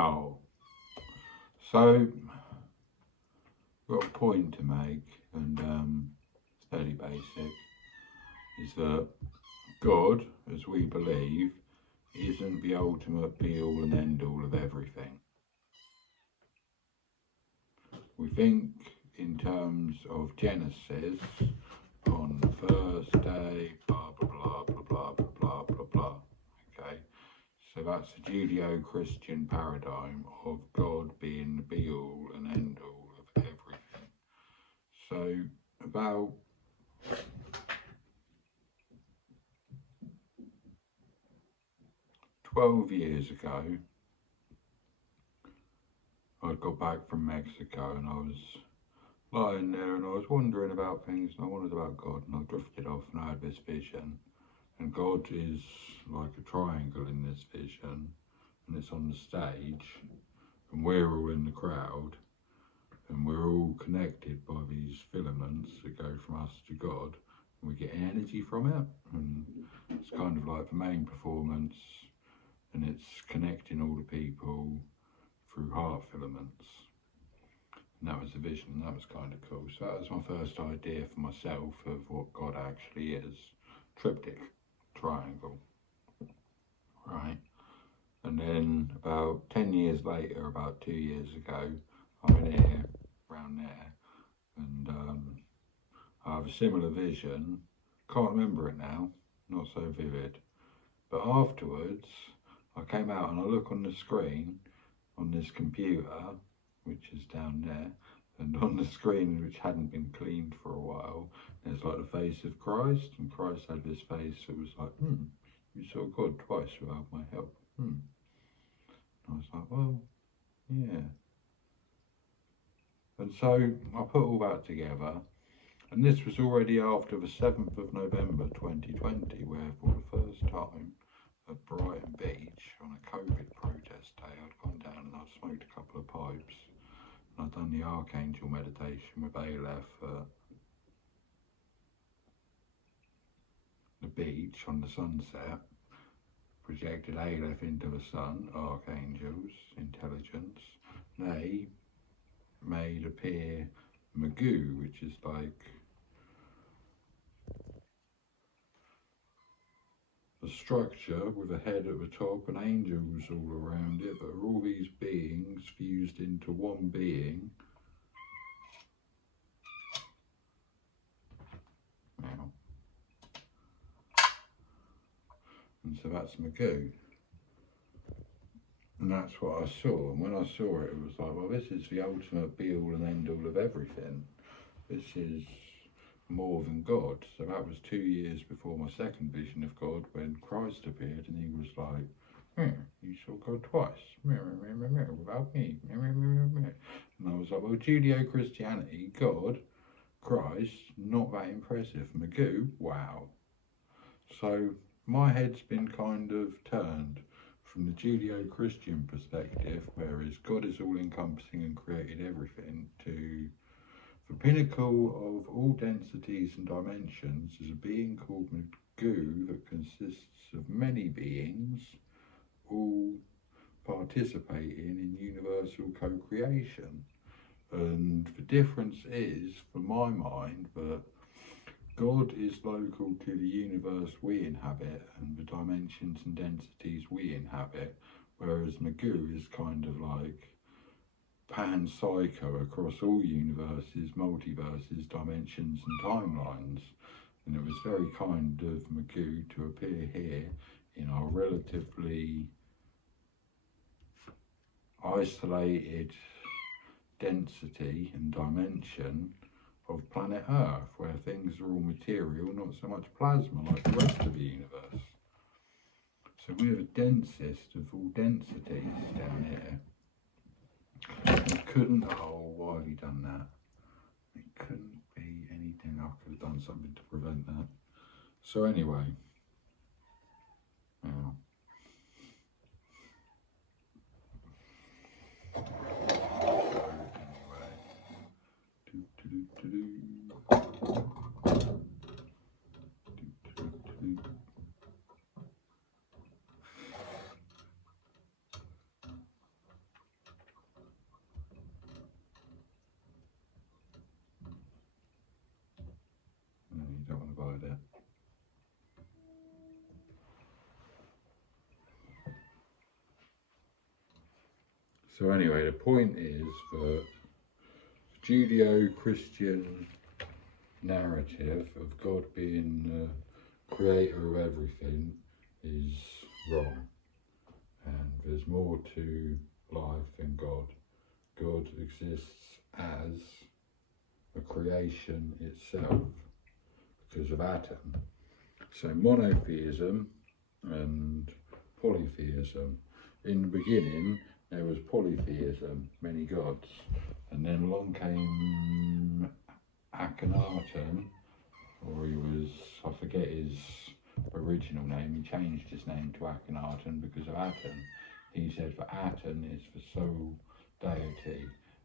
Oh, so got a point to make, and it's fairly basic. Is that God, as we believe, isn't the ultimate be all and end all of everything. We think in terms of Genesis on the first day, blah blah blah blah blah blah blah blah blah. Okay, so that's the Judeo-Christian paradigm of God being the be all and end all of everything. So about 12 years ago, I'd got back from Mexico and I was lying there and I was wondering about things and I wondered about God and I drifted off and I had this vision. And God is like a triangle in this vision and it's on the stage and we're all in the crowd and we're all connected by these filaments that go from us to God and we get energy from it, and it's kind of like the main performance and it's connecting all the people through heart filaments. And that was the vision, and that was kind of cool. So that was my first idea for myself of what God actually is. Triptych, triangle, right? And then about 10 years later, about 2 years ago, I'm in here, around there, and I have a similar vision. Can't remember it now, not so vivid. But afterwards, I came out and I look on the screen on this computer, which is down there, and on the screen, which hadn't been cleaned for a while, there's like the face of Christ, and Christ had this face that was like, you saw God twice without my help. And I was like, well, yeah. And so I put all that together, and this was already after the 7th of November 2020, where for the first time at Brighton Beach on a COVID protest day, I'd gone down and I'd smoked a couple of pipes. I'd done the Archangel meditation with Aleph at the beach on the sunset, projected Aleph into the sun, Archangels, intelligence. They made appear Magoo, which is like a structure with a head at the top and angels all around it, but are all these beings fused into one being. Now, and so that's Magoo. And that's what I saw. And when I saw it, it was like, well, this is the ultimate be all and end all of everything. This is more than God. So that was 2 years before my second vision of God, when Christ appeared and he was like, you saw God twice, without me. And I was like, well, Judeo-Christianity, God, Christ, not that impressive. Magoo, wow. So my head's been kind of turned from the Judeo-Christian perspective, whereas God is all-encompassing and created everything, to the pinnacle of all densities and dimensions is a being called Magoo that consists of many beings, all participating in universal co-creation. And the difference is, for my mind, that God is local to the universe we inhabit and the dimensions and densities we inhabit, whereas Magoo is kind of like panpsycho across all universes, multiverses, dimensions and timelines. And it was very kind of Magoo to appear here in our relatively isolated density and dimension of planet Earth, where things are all material, not so much plasma like the rest of the universe. So we're the densest of all densities down here. It couldn't, oh, why have you done that? It couldn't be anything, I could have done something to prevent that. So anyway, now. So anyway, the point is that Judeo-Christian narrative of God being the creator of everything is wrong, and there's more to life than God. God exists as a creation itself because of Adam. So monotheism and polytheism. In the beginning there was polytheism, many gods, and then along came Akhenaten, or he was, I forget his original name, he changed his name to Akhenaten because of Aten. He said for Aten is for sole deity,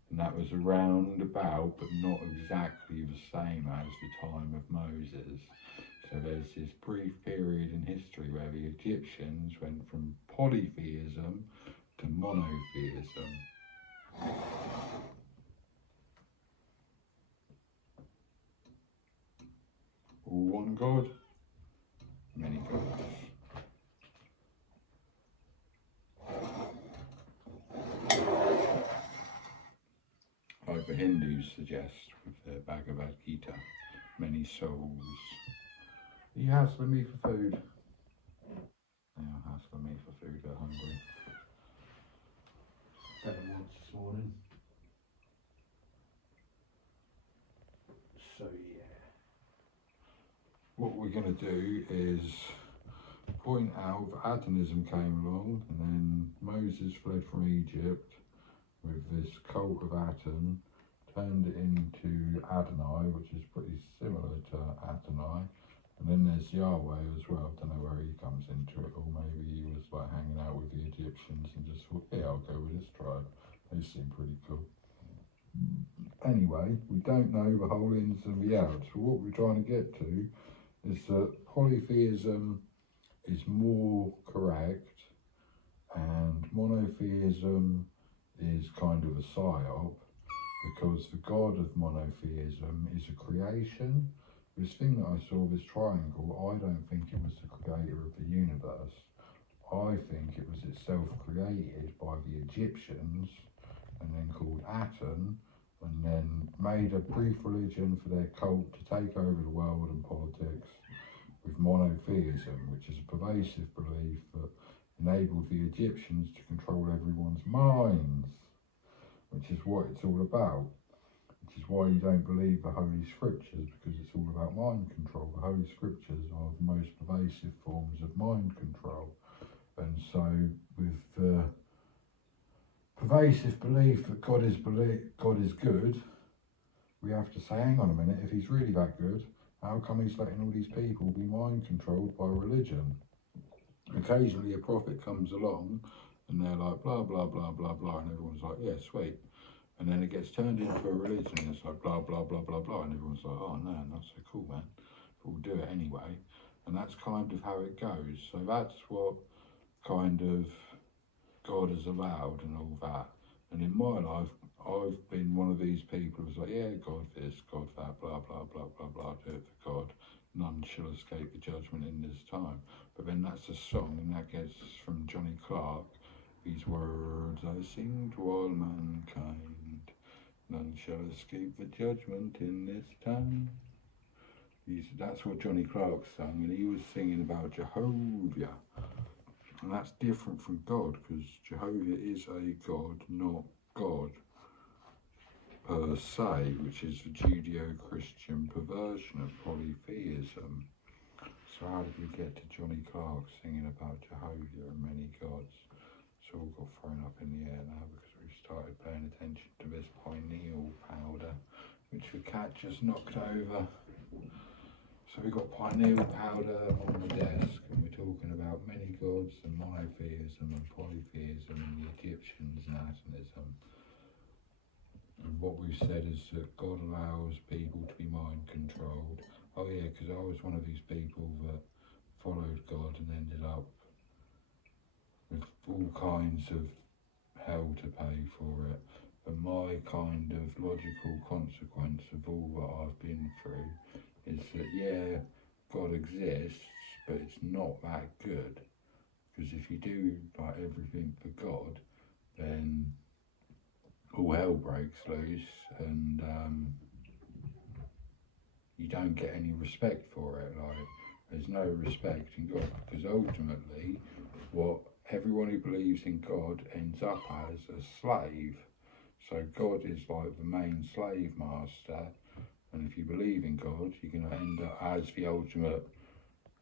and that was around about, but not exactly the same as the time of Moses. So there's this brief period in history where the Egyptians went from polytheism to monotheism. All one God, many gods. Like the Hindus suggest with their Bhagavad Gita, many souls. Are you hassling me for food? They are hassling me for food, they're hungry. Fed them once this morning. So yeah. What we're going to do is point out that Adonism came along, and then Moses fled from Egypt with this cult of Aten, turned it into Adonai, which is pretty similar to Adonai. And then there's Yahweh as well. Don't know where he comes into it, or maybe he was like hanging out with the Egyptians and just thought, yeah, I'll go with this tribe. They seem pretty cool. Anyway, we don't know the whole ins and the outs. So what we're trying to get to is that polytheism is more correct and monotheism is kind of a psyop, because the god of monotheism is a creation. This thing that I saw, this triangle, I don't think it was the creator of the universe. I think it was itself created by the Egyptians and then called Aten, and then made a brief religion for their cult to take over the world and politics with monotheism, which is a pervasive belief that enabled the Egyptians to control everyone's minds, which is what it's all about. Which is why you don't believe the Holy Scriptures, because it's all about mind control. The Holy Scriptures are the most pervasive forms of mind control. And so with the pervasive belief that God is good, we have to say, hang on a minute, if he's really that good, how come he's letting all these people be mind controlled by religion? Occasionally a prophet comes along and they're like, blah, blah, blah, blah, blah, and everyone's like, yeah, sweet. And then it gets turned into a religion and it's like, blah, blah, blah, blah, blah, and everyone's like, oh, no, not so cool, man. But we'll do it anyway. And that's kind of how it goes. So that's what kind of God has allowed and all that. And in my life, I've been one of these people who's like, yeah, God this, God that, blah, blah, blah, blah, blah, do it for God. None shall escape the judgment in this time. But then that's a song, and that gets from Johnny Clark. These words I sing to all mankind, none shall escape the judgment in this time. That's what Johnny Clark sang, and he was singing about Jehovah. And that's different from God, because Jehovah is a God, not God per se, which is the Judeo-Christian perversion of polytheism. So how did we get to Johnny Clark singing about Jehovah and many gods? It's all got thrown up in the air now because we've started paying attention to this pineal powder, which the cat just knocked over. So we've got pineal powder on the desk, and we're talking about many gods and monotheism and polytheism and the Egyptians and Atonism. And what we've said is that God allows people to be mind controlled. Oh yeah, because I was one of these people that followed God and ended up with all kinds of hell to pay for it. But my kind of logical consequence of all that I've been through is that, yeah, God exists, but it's not that good. Because if you do like everything for God, then all hell breaks loose, and you don't get any respect for it. Like, there's no respect in God, because ultimately what everyone who believes in God ends up as a slave. So God is like the main slave master, and if you believe in God, you're going to end up as the ultimate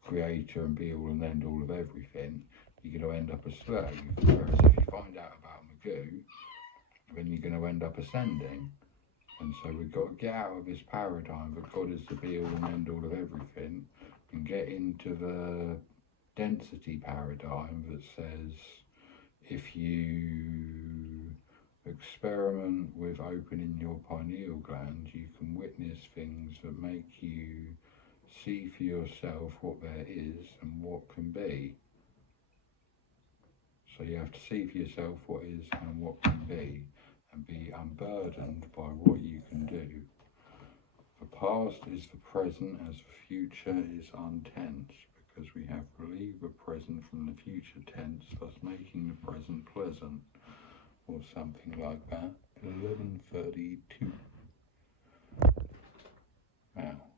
creator and be all and end all of everything. You're going to end up a slave. Whereas if you find out about Magoo, then you're going to end up ascending. And so we've got to get out of this paradigm that God is the be all and end all of everything, and get into the density paradigm that says if you experiment with opening your pineal gland, you can witness things that make you see for yourself what there is and what can be. So you have to see for yourself what is and what can be, and be unburdened by what you can do. The past is the present as the future is untense, because we have relieved the present from the future tense, thus making the present pleasant, or something like that. 11:32. Wow.